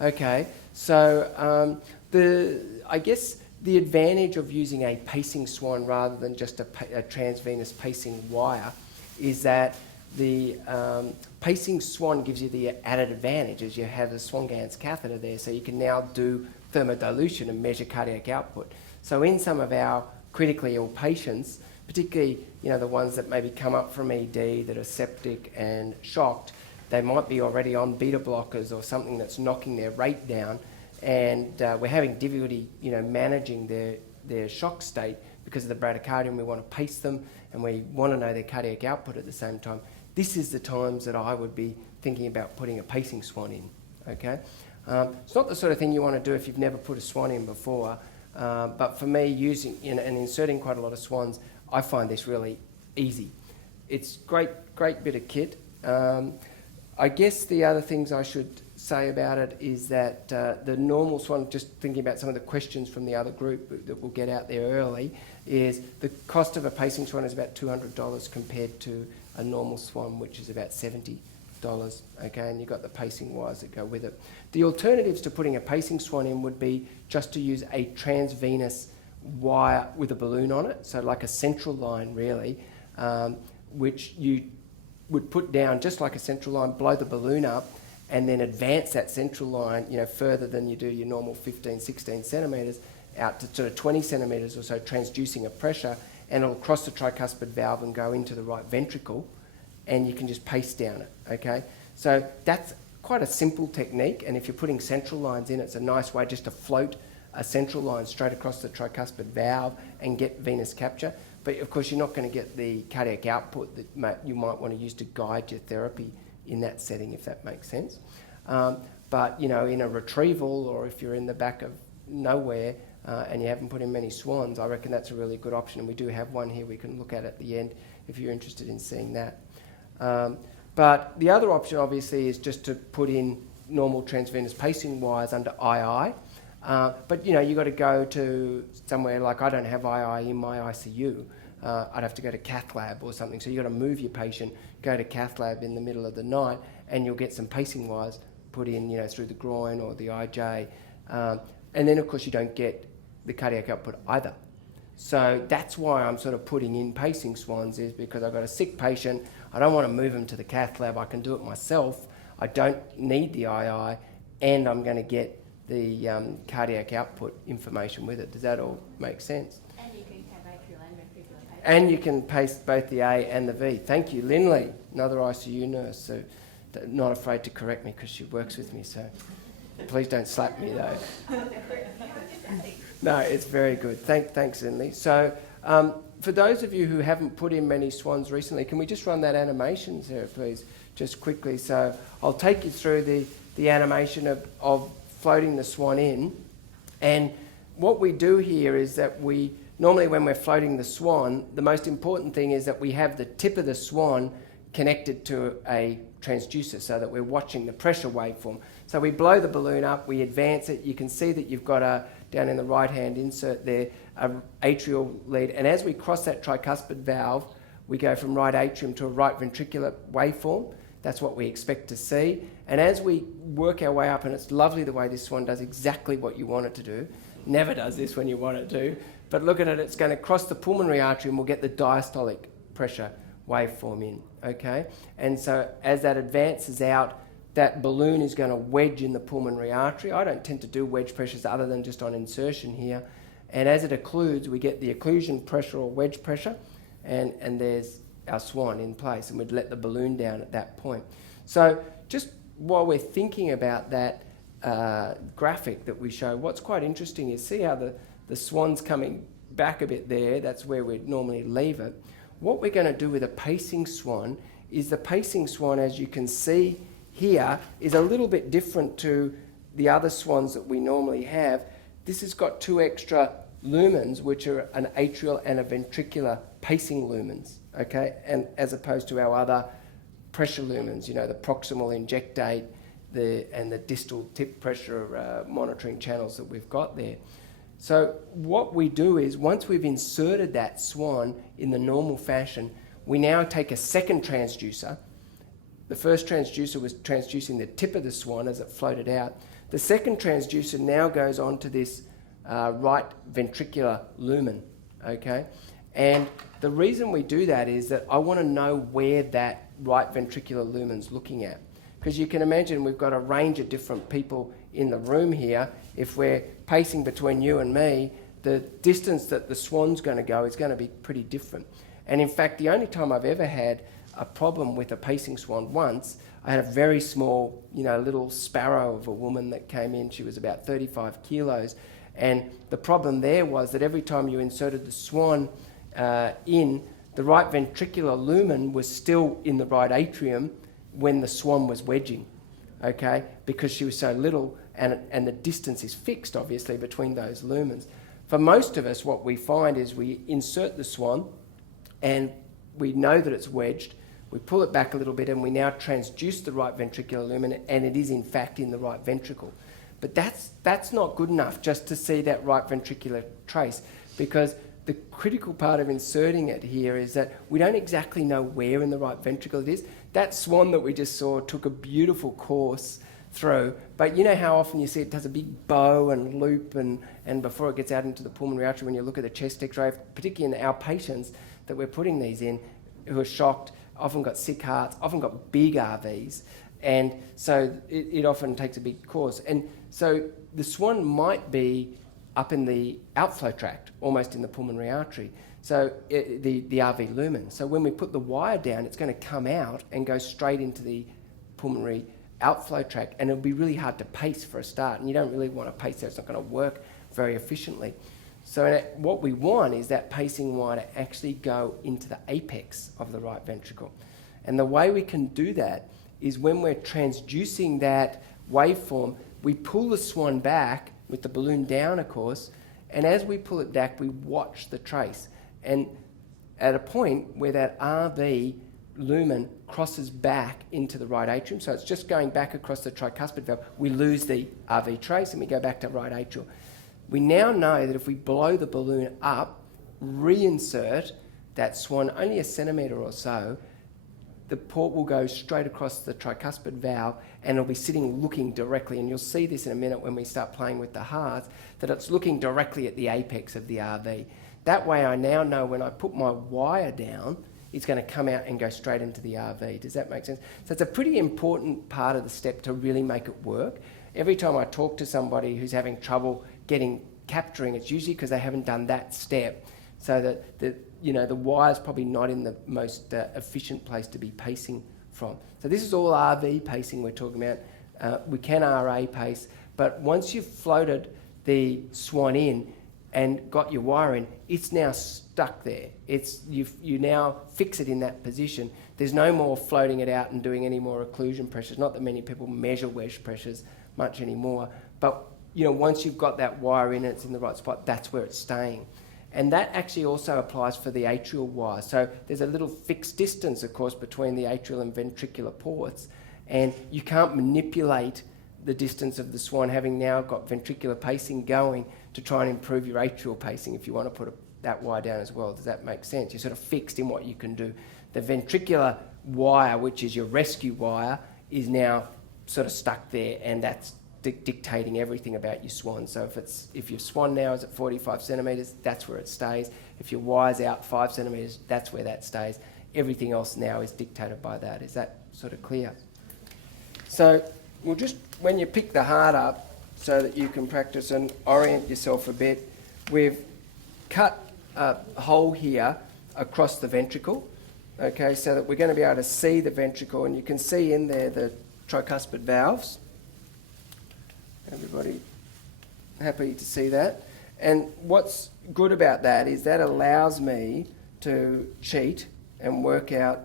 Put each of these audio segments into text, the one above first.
Okay, so I guess the advantage of using a pacing swan rather than just a transvenous pacing wire is that the pacing swan gives you the added advantage as you have the Swan-Ganz catheter there, so you can now do thermodilution and measure cardiac output. So in some of our critically ill patients, particularly the ones that maybe come up from ED that are septic and shocked, they might be already on beta blockers or something that's knocking their rate down, and we're having difficulty managing their shock state because of the bradycardia, and we want to pace them and we want to know their cardiac output at the same time. This is the times that I would be thinking about putting a pacing swan in. Okay, it's not the sort of thing you want to do if you've never put a swan in before, but for me, using and inserting quite a lot of swans, I find this really easy. It's great bit of kit. I guess the other things I should say about it is that the normal swan, just thinking about some of the questions from the other group that we'll get out there early, is the cost of a pacing swan is about $200 compared to a normal swan, which is about $70. Okay, and you've got the pacing wires that go with it. The alternatives to putting a pacing swan in would be just to use a transvenous wire with a balloon on it, so like a central line really, which you would put down just like a central line, blow the balloon up, and then advance that central line further than you do your normal 15, 16 centimetres out to sort of 20 centimetres or so, transducing a pressure, and it'll cross the tricuspid valve and go into the right ventricle, and you can just pace down it, okay? So that's quite a simple technique, and if you're putting central lines in, it's a nice way just to float a central line straight across the tricuspid valve and get venous capture. But of course, you're not going to get the cardiac output that you might want to use to guide your therapy in that setting, if that makes sense. But in a retrieval, or if you're in the back of nowhere and you haven't put in many swans, I reckon that's a really good option. And we do have one here we can look at the end if you're interested in seeing that. But the other option, obviously, is just to put in normal transvenous pacing wires under II. But you've got to go to somewhere like, I don't have II in my ICU. I'd have to go to cath lab or something. So you've got to move your patient, go to cath lab in the middle of the night, and you'll get some pacing wires put in, through the groin or the IJ. And then, of course, you don't get the cardiac output either. So that's why I'm sort of putting in pacing swans, is because I've got a sick patient. I don't want to move them to the cath lab. I can do it myself. I don't need the II, and I'm going to get the cardiac output information with it. Does that all make sense? And you can have atrial and ventricular pace. And you can pace both the A and the V. Thank you, Lindley, another ICU nurse, so not afraid to correct me because she works with me, so please don't slap me though. No, it's very good. Thanks, Lindley. So for those of you who haven't put in many swans recently, can we just run that animation, Sarah, please, just quickly? So I'll take you through the animation of floating the swan in. And what we do here is that normally when we're floating the swan, the most important thing is that we have the tip of the swan connected to a transducer so that we're watching the pressure waveform. So we blow the balloon up, we advance it. You can see that you've got down in the right hand insert there, an atrial lead. And as we cross that tricuspid valve, we go from right atrium to a right ventricular waveform. That's what we expect to see. And as we work our way up, and it's lovely the way this swan does exactly what you want it to do. Never does this when you want it to. But look at it, it's going to cross the pulmonary artery and we'll get the diastolic pressure waveform in, okay? And so as that advances out, that balloon is going to wedge in the pulmonary artery. I don't tend to do wedge pressures other than just on insertion here. And as it occludes, we get the occlusion pressure or wedge pressure, and there's our swan in place, and we'd let the balloon down at that point. So just while we're thinking about that graphic that we show, what's quite interesting is see how the swan's coming back a bit there. That's where we'd normally leave it. What we're going to do with a pacing swan is the pacing swan, as you can see here, is a little bit different to the other swans that we normally have. This has got two extra lumens, which are an atrial and a ventricular pacing lumens, okay, and as opposed to our other pressure lumens, the proximal injectate and the distal tip pressure monitoring channels that we've got there. So what we do is, once we've inserted that swan in the normal fashion, we now take a second transducer. The first transducer was transducing the tip of the swan as it floated out. The second transducer now goes on to this right ventricular lumen, okay? And the reason we do that is that I want to know where that right ventricular lumen's looking at. Because you can imagine we've got a range of different people in the room here. If we're pacing between you and me, the distance that the swan's going to go is going to be pretty different. And in fact, the only time I've ever had a problem with a pacing swan once, I had a very small, little sparrow of a woman that came in. She was about 35 kilos. And the problem there was that every time you inserted the swan in, the right ventricular lumen was still in the right atrium when the swan was wedging, okay? Because she was so little, and the distance is fixed, obviously, between those lumens. For most of us, what we find is we insert the swan, and we know that it's wedged. We pull it back a little bit, and we now transduce the right ventricular lumen, and it is, in fact, in the right ventricle. But that's not good enough just to see that right ventricular trace, because the critical part of inserting it here is that we don't exactly know where in the right ventricle it is. That swan that we just saw took a beautiful course through, but you know how often you see it does a big bow and loop, and before it gets out into the pulmonary artery, when you look at the chest X-ray, particularly in our patients that we're putting these in, who are shocked, often got sick hearts, often got big RVs, and so it often takes a big course. And so the swan might be up in the outflow tract, almost in the pulmonary artery, so the RV lumen. So when we put the wire down, it's going to come out and go straight into the pulmonary outflow tract, and it'll be really hard to pace for a start, and you don't really want to pace there. It's not going to work very efficiently. So what we want is that pacing wire to actually go into the apex of the right ventricle. And the way we can do that is when we're transducing that waveform, we pull the swan back with the balloon down, of course, and as we pull it back, we watch the trace. And at a point where that RV lumen crosses back into the right atrium, so it's just going back across the tricuspid valve, we lose the RV trace and we go back to right atrial. We now know that if we blow the balloon up, reinsert that swan only a centimetre or so, the port will go straight across the tricuspid valve, and it'll be sitting looking directly, and you'll see this in a minute when we start playing with the hearts, that it's looking directly at the apex of the RV. That way I now know when I put my wire down, it's going to come out and go straight into the RV. Does that make sense? So it's a pretty important part of the step to really make it work. Every time I talk to somebody who's having trouble capturing, it's usually because they haven't done that step, so that the wire's probably not in the most efficient place to be pacing from. So this is all RV pacing we're talking about. We can RA pace, but once you've floated the swan in and got your wire in, it's now stuck there. You now fix it in that position. There's no more floating it out and doing any more occlusion pressures. Not that many people measure wedge pressures much anymore, but once you've got that wire in and it's in the right spot, that's where it's staying. And that actually also applies for the atrial wire. So there's a little fixed distance, of course, between the atrial and ventricular ports, and you can't manipulate the distance of the swan, having now got ventricular pacing going, to try and improve your atrial pacing if you want to put that wire down as well. Does that make sense? You're sort of fixed in what you can do. The ventricular wire, which is your rescue wire, is now sort of stuck there, and that's dictating everything about your swan. So if your swan now is at 45 centimetres, that's where it stays. If your wire's out 5 centimetres, that's where that stays. Everything else now is dictated by that. Is that sort of clear? So we'll just, when you pick the heart up so that you can practice and orient yourself a bit, we've cut a hole here across the ventricle, okay, so that we're going to be able to see the ventricle, and you can see in there the tricuspid valves. Everybody happy to see that? And what's good about that is that allows me to cheat and work out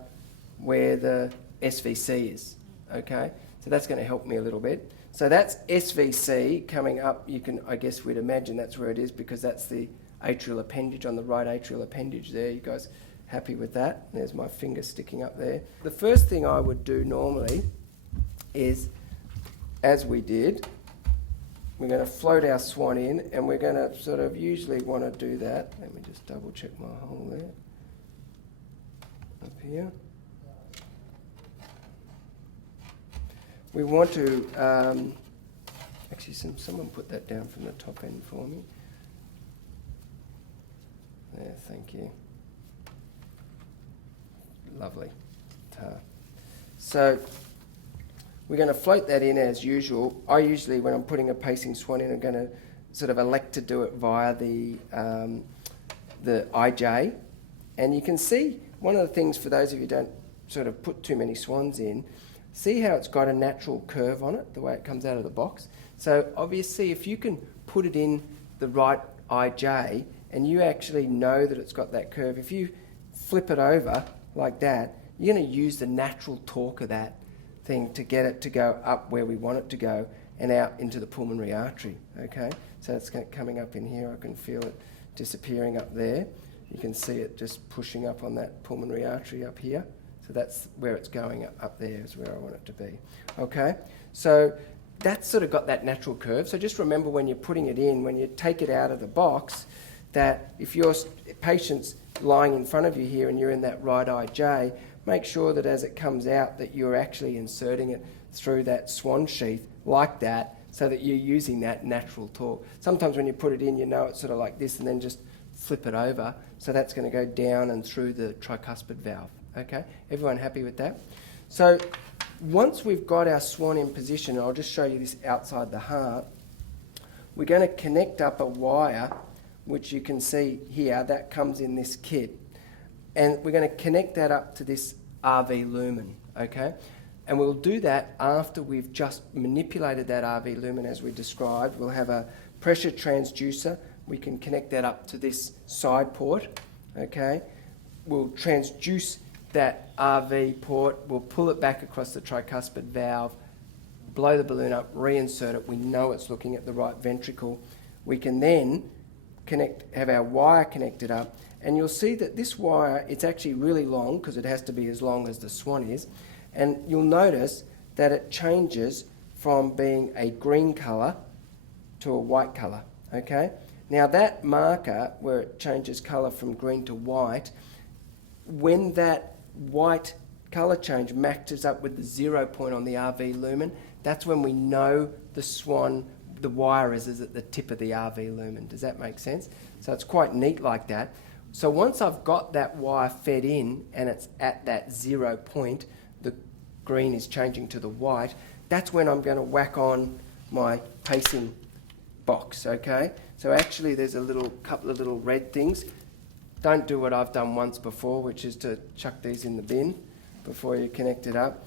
where the SVC is, okay? So that's going to help me a little bit. So that's SVC coming up. I guess we'd imagine that's where it is, because that's the atrial appendage, on the right atrial appendage there. You guys happy with that? There's my finger sticking up there. The first thing I would do normally is, as we did, we're going to float our swan in, and we're going to sort of usually want to do that. Let me just double check my hole there. Up here. We want to, Actually, someone put that down from the top end for me. There, thank you. Lovely. So we're going to float that in as usual. I usually, when I'm putting a pacing swan in, I'm going to sort of elect to do it via the IJ. And you can see one of the things, for those of you who don't sort of put too many swans in, see how it's got a natural curve on it, the way it comes out of the box. So obviously if you can put it in the right IJ and you actually know that it's got that curve, if you flip it over like that, you're going to use the natural torque of that thing to get it to go up where we want it to go and out into the pulmonary artery, okay? So it's coming up in here. I can feel it disappearing up there. You can see it just pushing up on that pulmonary artery up here. So that's where it's going, up there is where I want it to be. Okay, so that's sort of got that natural curve. So just remember when you're putting it in, when you take it out of the box, that if your patient's lying in front of you here and you're in that right IJ, make sure that as it comes out that you're actually inserting it through that swan sheath like that, so that you're using that natural torque. Sometimes when you put it in, you know it's sort of like this, and then just flip it over. So that's going to go down and through the tricuspid valve. Okay, everyone happy with that? So once we've got our swan in position, I'll just show you this outside the heart, we're going to connect up a wire, which you can see here, that comes in this kit. And we're going to connect that up to this RV lumen, okay? And we'll do that after we've just manipulated that RV lumen as we described. We'll have a pressure transducer. We can connect that up to this side port, okay? We'll transduce that RV port, we'll pull it back across the tricuspid valve, blow the balloon up, reinsert it. We know it's looking at the right ventricle. We can then have our wire connected up, and you'll see that this wire, it's actually really long because it has to be as long as the swan is, and you'll notice that it changes from being a green colour to a white colour, okay? Now that marker where it changes colour from green to white, when that white colour change matches up with the 0 point on the RV lumen, that's when we know the swan, the wire is at the tip of the RV lumen. Does that make sense? So it's quite neat like that. So once I've got that wire fed in and it's at that 0 point, the green is changing to the white, that's when I'm going to whack on my pacing box, okay? So actually there's a couple of little red things. Don't do what I've done once before, which is to chuck these in the bin before you connect it up.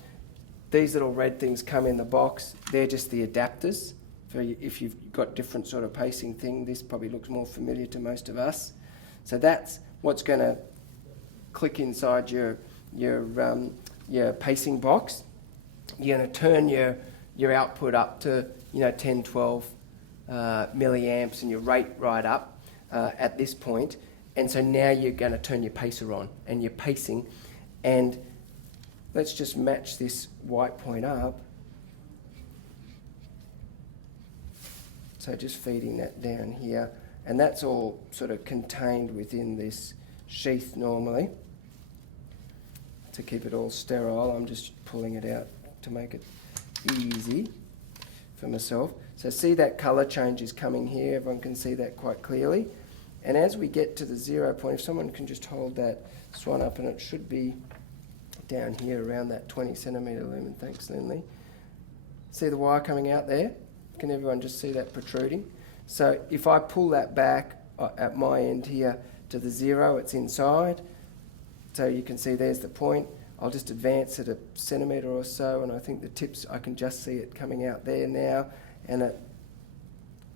These little red things come in the box. They're just the adapters. For if you've got different sort of pacing thing, this probably looks more familiar to most of us. So that's what's going to click inside your pacing box. You're going to turn your output up to 10, 12 milliamps and your rate right up at this point. And so now you're going to turn your pacer on and you're pacing. And let's just match this white point up. So just feeding that down here. And that's all sort of contained within this sheath normally. To keep it all sterile, I'm just pulling it out to make it easy for myself. So see that colour change is coming here. Everyone can see that quite clearly. And as we get to the 0 point, if someone can just hold that swan up, and it should be down here around that 20 centimetre lumen. Thanks, Lindley. See the wire coming out there? Can everyone just see that protruding? So if I pull that back at my end here to the 0, it's inside. So you can see there's the point. I'll just advance it a centimetre or so, and I think the tips, I can just see it coming out there now. And at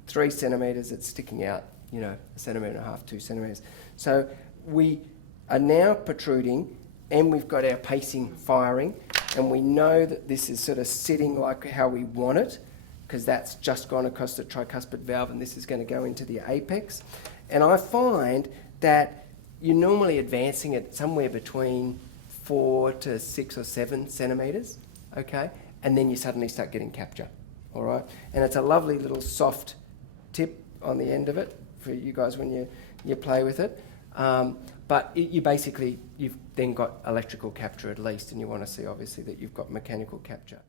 3 centimetres, it's sticking out, a centimetre and a half, 2 centimetres. So we are now protruding, and we've got our pacing firing, and we know that this is sort of sitting like how we want it, because that's just gone across the tricuspid valve, and this is going to go into the apex. And I find that you're normally advancing it somewhere between 4 to 6 or 7 centimetres, okay? And then you suddenly start getting capture, all right? And it's a lovely little soft tip on the end of it for you guys when you play with it. But you've then got electrical capture at least, and you want to see obviously that you've got mechanical capture.